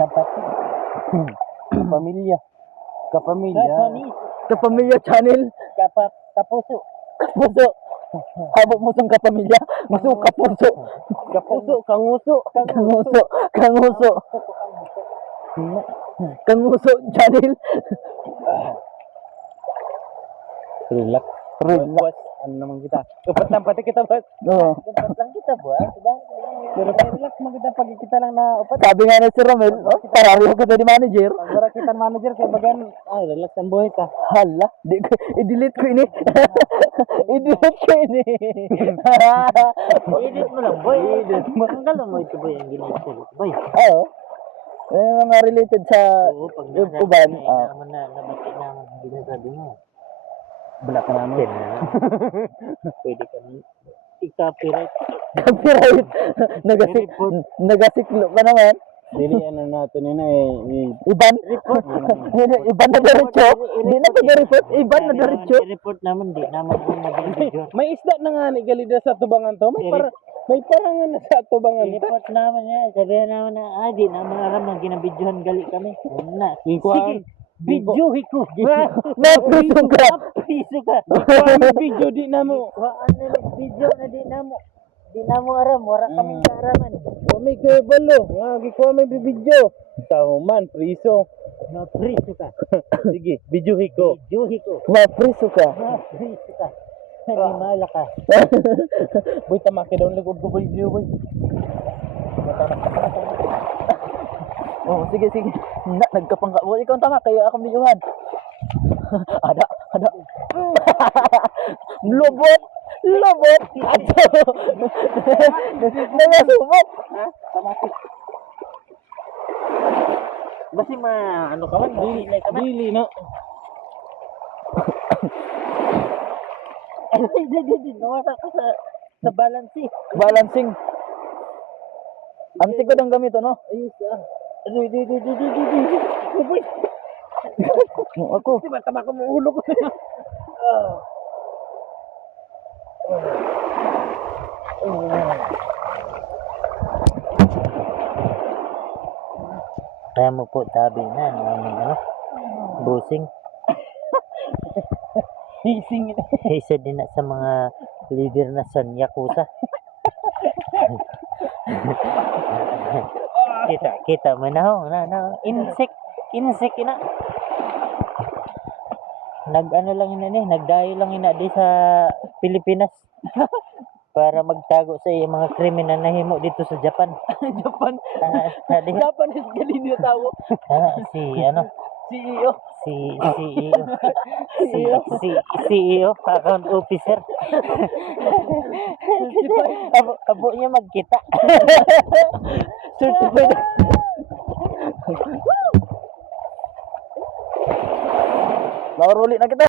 Kapatid. Pamilya. Kapamilya. Kapamilya channel. Kapuso. Kapuso. Habang musong kapamilya. Musong kapuso. Kapuso. Kanguso. Kanguso. Kanguso. Kanguso channel. Relax. Relax. Ano naman kita? Upat lang pati kita, boss. Oo. Upat lang kita, boss. Diba? Pero relax mo kita pag kita lang na upat. Sabi nga na si Romel, parang ko di manager. Pag kita manager, kaya bagan, relax ang buhay ka. Hala, i-delete ko ini. I-delete ko ini. Edit mo lang, boy. Edit mo. Ang galo mo ito, boy, ang ginagawa. Boy. Oo. Mga related sa uban. Naman na, nabati naman ang ginasabi mo. Black naman. Pwede kami i-copyright. Copyright. Nagasiklo ka naman. Dili, ano natin yun Iban. Iban na diretso. Hindi na to report. Iban na diretso. I-report naman, di naman ang nag-video. May isda na nga ni Galida sa tubangan to. May parangan na sa tubangan to. I-report naman niya. Sabihan naman na, di naman alam na ginabidyohan gali kami. Sige. Videohi ko. Napriso ka. Napriso ka. Ikaw video di na mo. Ano na video na di na mo. Di na mo aram. Wala kaming kaaraman. Kami kayo balo. Nga, ko may video. Tao man, priso. Napriso ka. Sige, videohi ko. Videohi ko. Napriso ka. Napriso ka. Animala ka. Boy, tamaki daw likod ko video, boy. Oh, sige. Nagkapangka. Ikaw ang tama, kayo akong videohan. Ada. Lobot. Ato. Nangasubot. Ha? Tamaki. Basi ano ka man? Dili, no? Nawasa ka sa Balancing. Antik ko ng gamit, no? Ayos ah. Ako. Diba tama ko mo ulo ko. Kaya mo po tabi na namin busing. Isa din na sa mga leader na sa Yakuza. kita manahong na insect ina. Nagdayo lang ina di sa Pilipinas para magtago sa mga kriminal na himo dito sa Japan. Japanese galing yung tao. CEO, account officer. Abo niya magkita. Certified. Mauruli na kita.